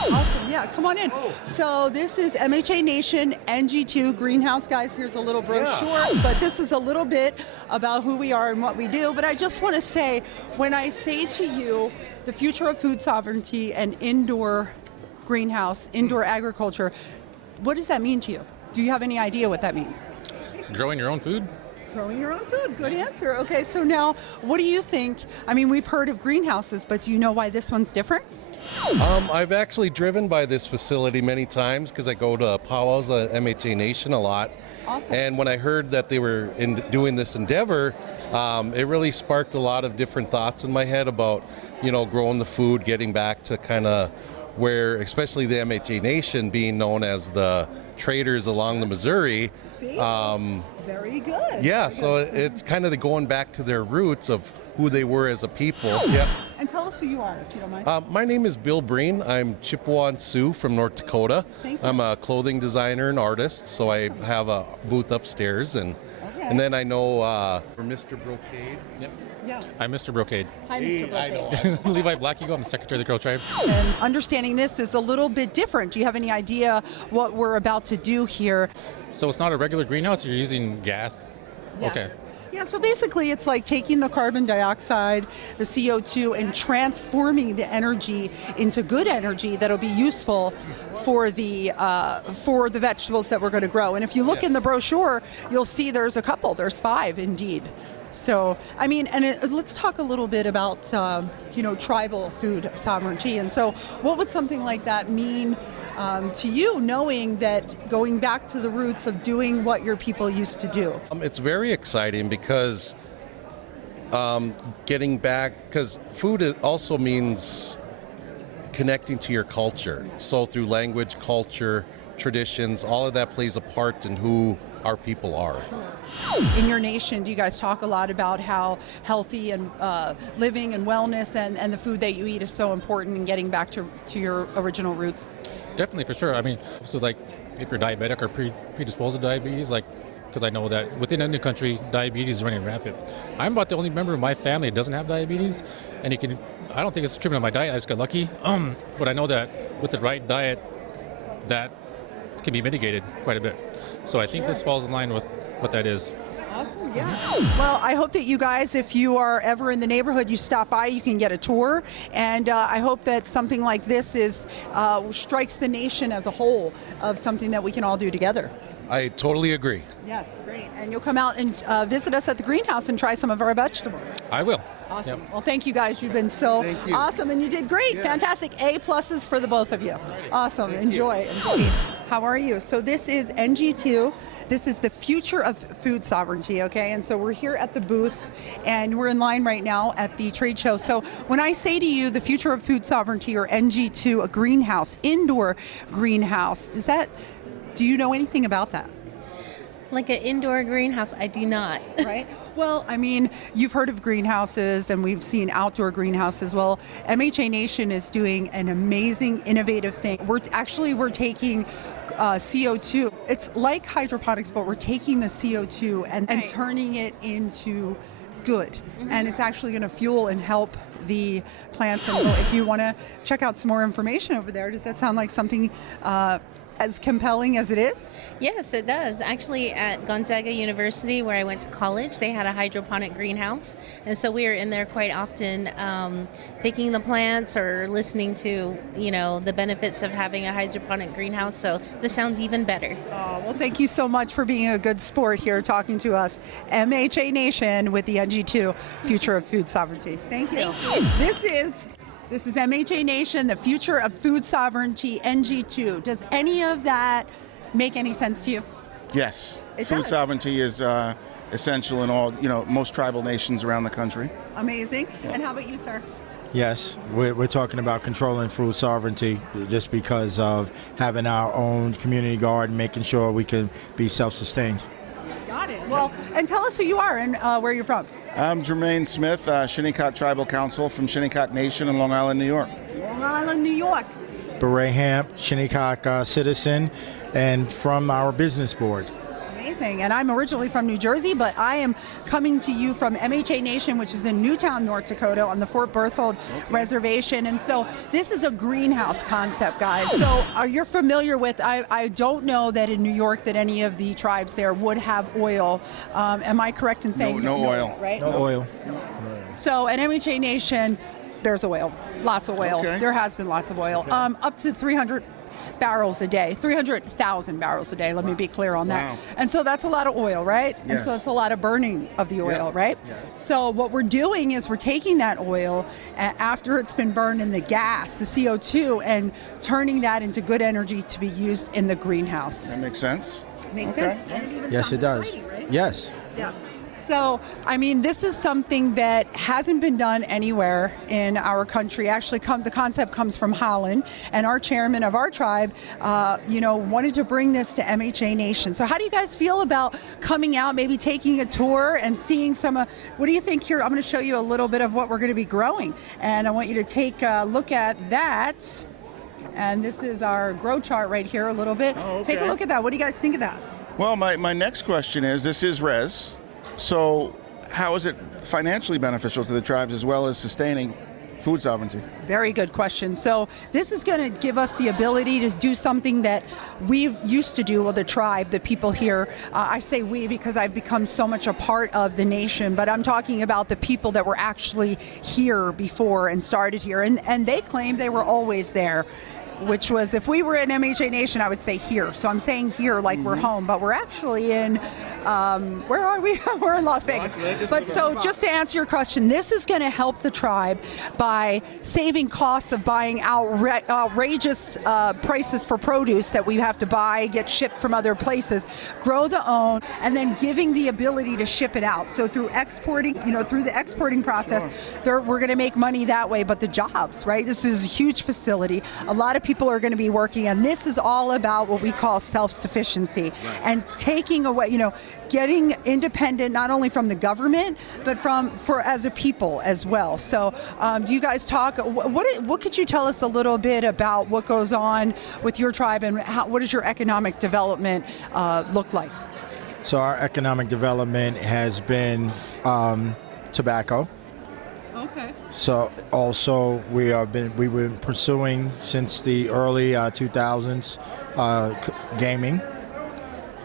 Awesome. Yeah, come on in. So this is MHA Nation NG2 Greenhouse, guys. Here's a little brochure, but this is a little bit about who we are and what we do. But I just want to say, when I say to you the future of food sovereignty and indoor greenhouse, indoor agriculture, what does that mean to you? Do you have any idea what that means? Growing your own food? Growing your own food. Good answer. Okay, so now, what do you think? I mean, we've heard of greenhouses, but do you know why this one's different? I've actually driven by this facility many times because I go to powwows at MHA Nation a lot. Awesome. And when I heard that they were doing this endeavor, it really sparked a lot of different thoughts in my head about, growing the food, getting back to kind of where, especially the MHA Nation being known as the traders along the Missouri. Very good. Yeah, so it's kind of going back to their roots of who they were as a people. Yep. And tell us who you are, if you don't mind. My name is Bill Breen. I'm Chippewa and Sioux from North Dakota. Thank you. I'm a clothing designer and artist, so I have a booth upstairs. And then I know Mr. Brocade. Yep. Yeah. I'm Mr. Brocade. Hi, Mr. Brocade. Levi Blackigo, I'm the Secretary of the Crow Tribe. And understanding this is a little bit different. Do you have any idea what we're about to do here? So it's not a regular greenhouse, you're using gas? Yeah. Okay. Yeah, so basically it's like taking the carbon dioxide, the CO2, and transforming the energy into good energy that'll be useful for the vegetables that we're going to grow. And if you look in the brochure, you'll see there's 5 indeed. So, I mean, let's talk a little bit about, tribal food sovereignty. And so what would something like that mean to you, knowing that going back to the roots of doing what your people used to do? It's very exciting because getting back, because food also means connecting to your culture. So through language, culture, traditions, all of that plays a part in who our people are. In your nation, do you guys talk a lot about how healthy and living and wellness and the food that you eat is so important in getting back to your original roots? Definitely, for sure. I mean, so like if you're diabetic or predisposed to diabetes, because I know that within any country, diabetes is running rampant. I'm about the only member of my family that doesn't have diabetes, and I don't think it's attributed to my diet, I just got lucky. But I know that with the right diet, that can be mitigated quite a bit. So I think this falls in line with what that is. Awesome, yeah. Well, I hope that you guys, if you are ever in the neighborhood, you stop by, you can get a tour. And I hope that something like this strikes the nation as a whole of something that we can all do together. I totally agree. Yes, great. And you'll come out and visit us at the greenhouse and try some of our vegetables. I will. Awesome. Yep. Well, thank you guys. You've been so awesome, and you did great. Yeah. Fantastic. A+ for the both of you. Awesome. Enjoy. How are you? So this is NG2. This is the future of food sovereignty, okay? And so we're here at the booth, and we're in line right now at the trade show. So when I say to you the future of food sovereignty, or NG2, a greenhouse, indoor greenhouse, do you know anything about that? Like an indoor greenhouse, I do not. Right? Well, I mean, you've heard of greenhouses, and we've seen outdoor greenhouses. Well, MHA Nation is doing an amazing, innovative thing. We're taking CO2. It's like hydroponics, but we're taking the CO2 and turning it into good. Mm-hmm. And it's actually going to fuel and help the plants. And so if you want to check out some more information over there, does that sound like something as compelling as it is? Yes, it does. Actually, at Gonzaga University, where I went to college, they had a hydroponic greenhouse. And so we were in there quite often picking the plants or listening to, the benefits of having a hydroponic greenhouse. So this sounds even better. Oh, well, thank you so much for being a good sport here, talking to us. MHA Nation with the NG2 Future of Food Sovereignty. Thank you. Thank you. This is MHA Nation, the future of food sovereignty, NG2. Does any of that make any sense to you? Yes. Food sovereignty is essential in all, most tribal nations around the country. Amazing. Yeah. And how about you, sir? Yes, we're talking about controlling food sovereignty just because of having our own community garden, making sure we can be self-sustained. Got it. Well, and tell us who you are and where you're from. I'm Jermaine Smith, Shinnecock Tribal Council from Shinnecock Nation in Long Island, New York. Long Island, New York. Beret Hamp, Shinnecock citizen, and from our business board. Amazing. And I'm originally from New Jersey, but I am coming to you from MHA Nation, which is in Newtown, North Dakota on the Fort Berthold Reservation. And so this is a greenhouse concept, guys. So are you familiar with, I don't know that in New York that any of the tribes there would have oil. Am I correct in saying No oil. Right? No oil. So at MHA Nation, there's oil, lots of oil. Okay. There has been lots of oil, up to 300 barrels a day, 300,000 barrels a day. Let me be clear on that. Wow. And so that's a lot of oil, right? And Yes. so it's a lot of burning of the oil, Yeah. right? Yes. So what we're doing is we're taking that oil after it's been burned in the gas, the CO2, and turning that into good energy to be used in the greenhouse. That makes sense. Makes Okay. sense? And even Yes, it sounds does. exciting, right? Yes. Yes. So, I mean, this is something that hasn't been done anywhere in our country. Actually, the concept comes from Holland, and our chairman of our tribe, wanted to bring this to MHA Nation. So, how do you guys feel about coming out, maybe taking a tour and seeing what do you think here? I'm going to show you a little bit of what we're going to be growing, and I want you to take a look at that. And this is our grow chart right here a little bit. Oh, Take a okay. look at that. What do you guys think of that? Well, my next question is, this is Res, so how is it financially beneficial to the tribes as well as sustaining food sovereignty? Very good question. So this is going to give us the ability to do something that we used to do with the tribe, the people here. I say we because I've become so much a part of the nation, but I'm talking about the people that were actually here before and started here. And they claimed they were always there, which was, if we were in MHA Nation, I would say here. So I'm saying here like we're home, but we're actually in, where are we? We're in Las Vegas. But so just to answer your question, this is going to help the tribe by saving costs of buying outrageous prices for produce that we have to buy, get shipped from other places, grow the own, and then giving the ability to ship it out. So through exporting, through the exporting process, we're going to make money that way. But the jobs, right? This is a huge facility. A lot of people are going to be working, and this is all about what we call self-sufficiency and taking away, getting independent not only from the government but as a people as well. So do you guys talk, what could you tell us a little bit about what goes on with your tribe, and what does your economic development look like? So our economic development has been tobacco. Okay. So also we've been pursuing since the early 2000s gaming.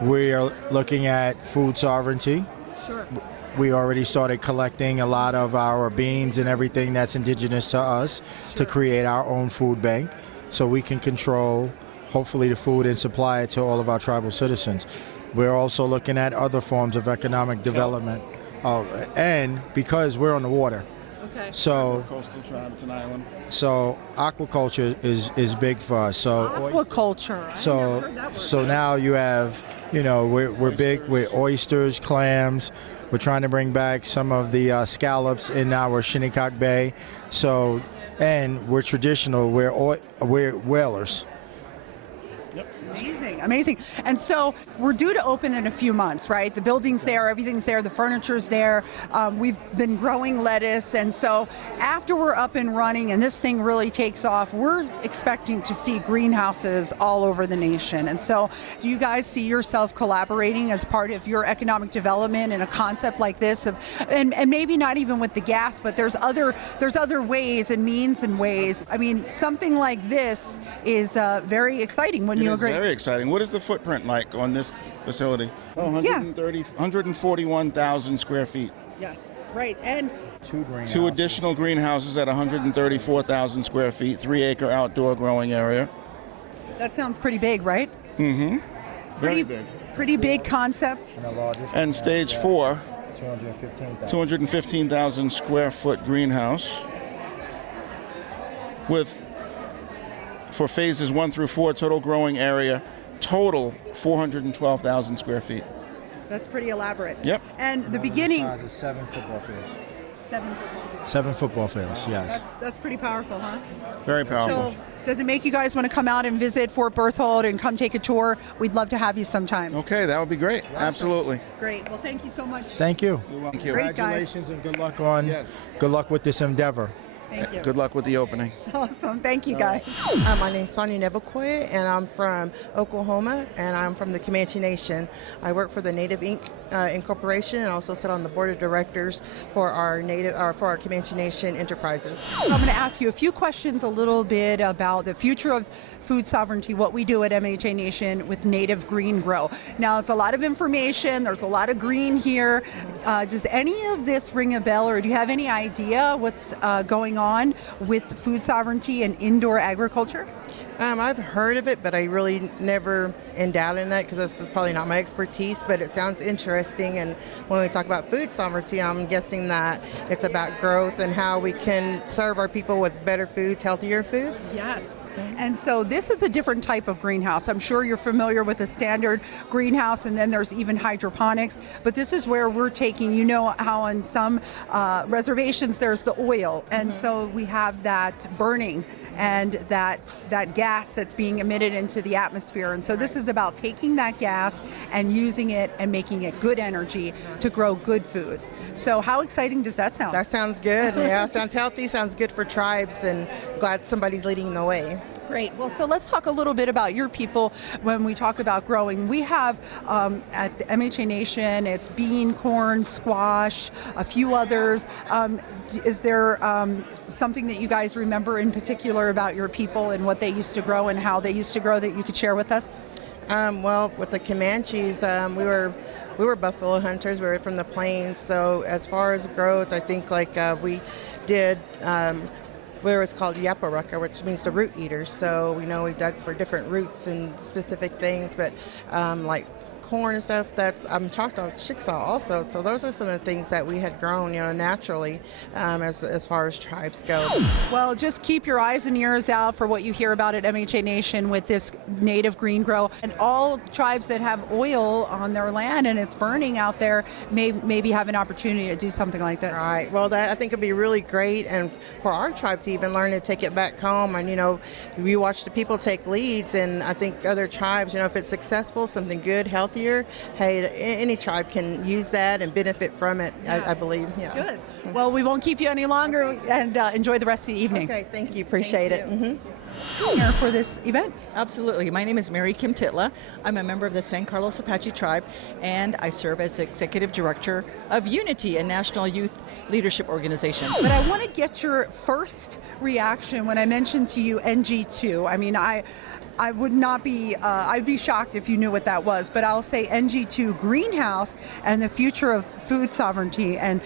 We are looking at food sovereignty. Sure. We already started collecting a lot of our beans and everything that's indigenous to us to create our own food bank, so we can control hopefully the food and supply it to all of our tribal citizens. We're also looking at other forms of economic development, and because we're on the water. Okay. Coastal tribe, it's an island. So aquaculture is big for us. So Aquaculture. so now you have, we're big with oysters, clams. We're trying to bring back some of the scallops in our Shinnecock Bay. So, and we're traditional. We're whalers. Amazing. And so we're due to open in a few months, right? The building's there, everything's there, the furniture's there. We've been growing lettuce. And so after we're up and running and this thing really takes off, we're expecting to see greenhouses all over the nation. And so do you guys see yourself collaborating as part of your economic development in a concept like this? And maybe not even with the gas, but there's other ways and means and ways. I mean, something like this is very exciting. Wouldn't you agree? Very exciting. What is the footprint like on this facility? 141,000 square feet. Yes, right. And Two additional greenhouses at 134,000 square feet, 3-acre outdoor growing area. that sounds pretty big, right? Very big. Pretty big concept. And stage 4, 215,000. 215,000 square foot greenhouse for phases 1 through 4, total growing area, total 412,000 square feet. That's pretty elaborate. Yep. And the beginning, Size is 7 football fields. 7. 7 football fields, yes. That's pretty powerful, huh? Very powerful. So, does it make you guys want to come out and visit Fort Berthold and come take a tour? We'd love to have you sometime. Okay, that would be great. Absolutely. Great. Well, thank you so much. Thank you. Thank you. Great, guys. Congratulations and good luck Yes. good luck with this endeavor. Thank you. Good luck with the opening. Awesome. Thank you, guys. My name's Sonia Nevakoye, and I'm from Oklahoma, and I'm from the Comanche Nation. I work for the Native Inc. Incorporation, and also sit on the board of directors for our Comanche Nation enterprises. So I'm going to ask you a few questions a little bit about the future of food sovereignty, what we do at MHA Nation with native green grow. Now, it's a lot of information. There's a lot of green here. Does any of this ring a bell, or do you have any idea what's going on with food sovereignty and indoor agriculture? I've heard of it, but I really never endowed in that because this is probably not my expertise, but it sounds interesting. And when we talk about food sovereignty, I'm guessing that it's about growth and how we can serve our people with better foods, healthier foods. Yes. And so this is a different type of greenhouse. I'm sure you're familiar with a standard greenhouse, and then there's even hydroponics. But this is where we're taking, you know how on some reservations there's the oil, and so we have that burning and that gas that's being emitted into the atmosphere. And so this is about taking that gas and using it and making it good energy to grow good foods. So how exciting does that sound? That sounds good. Yeah, sounds healthy, sounds good for tribes, and glad somebody's leading the way. Great. Well, so let's talk a little bit about your people when we talk about growing. We have at the MHA Nation, it's bean, corn, squash, a few others. Is there something that you guys remember in particular about your people and what they used to grow and how they used to grow that you could share with us? Well, with the Comanches, we were buffalo hunters. We were from the plains. So as far as growth, I think we did. Where it's called yaparuka, which means the root eaters. So we know we dug for different roots and specific things, but like corn and stuff, that's Choctaw Chickasaw also. So those are some of the things that we had grown, naturally, as far as tribes go. Well, just keep your eyes and ears out for what you hear about at MHA Nation with this native green grow. And all tribes that have oil on their land and it's burning out there maybe have an opportunity to do something like this. Right. Well, that I think would be really great, and for our tribe to even learn to take it back home. And we watch the people take leads, and I think other tribes, if it's successful, something good, healthy. Hey, any tribe can use that and benefit from it, I believe. Yeah. Good. Well, we won't keep you any longer, and enjoy the rest of the evening. Okay, thank you. Appreciate it. Here for this event. Absolutely. My name is Mary Kim Titla. I'm a member of the San Carlos Apache tribe, and I serve as Executive Director of Unity, a national youth leadership organization. But I want to get your first reaction when I mentioned to you NG2. I mean, I would not be, I'd be shocked if you knew what that was, but I'll say NG2 greenhouse and the future of food sovereignty. And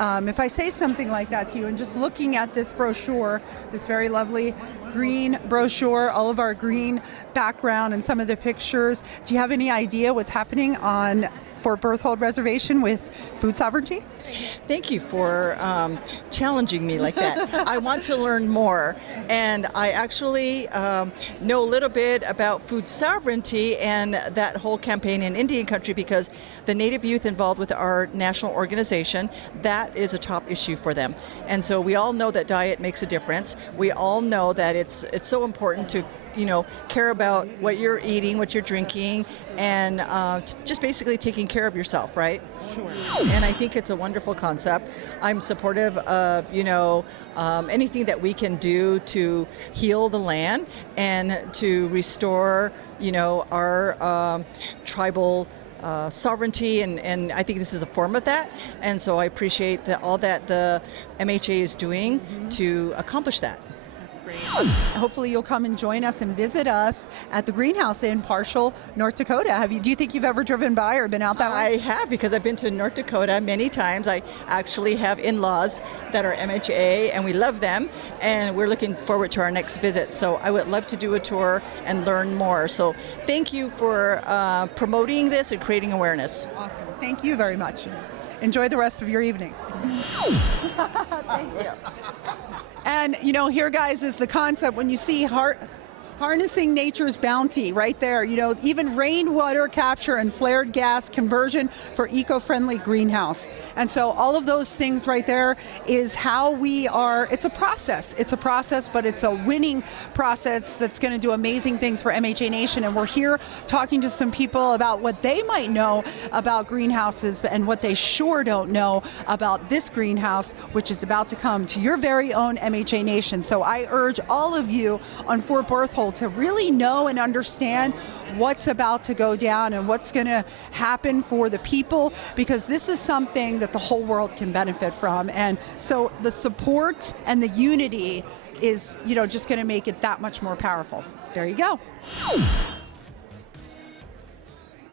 if I say something like that to you, and just looking at this brochure, this very lovely green brochure, all of our green background and some of the pictures, do you have any idea what's happening on Fort Berthold Reservation with food sovereignty? Thank you for challenging me like that. I want to learn more, and I actually know a little bit about food sovereignty and that whole campaign in Indian country, because the Native youth involved with our national organization, that is a top issue for them. And so we all know that diet makes a difference. We all know that it's so important to care about what you're eating, what you're drinking, and just basically taking care of yourself, right? Sure. And I think it's a wonderful concept. I'm supportive of, anything that we can do to heal the land and to restore, our tribal sovereignty, and I think this is a form of that. And so I appreciate all that the MHA is doing to accomplish that. Hopefully you'll come and join us and visit us at the greenhouse in Parshall, North Dakota. Do you think you've ever driven by or been out that way? I have, because I've been to North Dakota many times. I actually have in-laws that are MHA, and we love them, and we're looking forward to our next visit. So I would love to do a tour and learn more. So thank you for promoting this and creating awareness. Awesome. Thank you very much. Enjoy the rest of your evening. Thank you. And here, guys, is the concept. When you see Harnessing nature's bounty right there. You know, even rainwater capture and flared gas conversion for eco-friendly greenhouse. And so all of those things right there is how we are. It's a process. It's a process, but it's a winning process that's going to do amazing things for MHA Nation. And we're here talking to some people about what they might know about greenhouses and what they sure don't know about this greenhouse, which is about to come to your very own MHA Nation. So I urge all of you on Fort Berthold to really know and understand what's about to go down and what's going to happen for the people, because this is something that the whole world can benefit from. And so the support and the unity is, you know, just going to make it that much more powerful. There you go.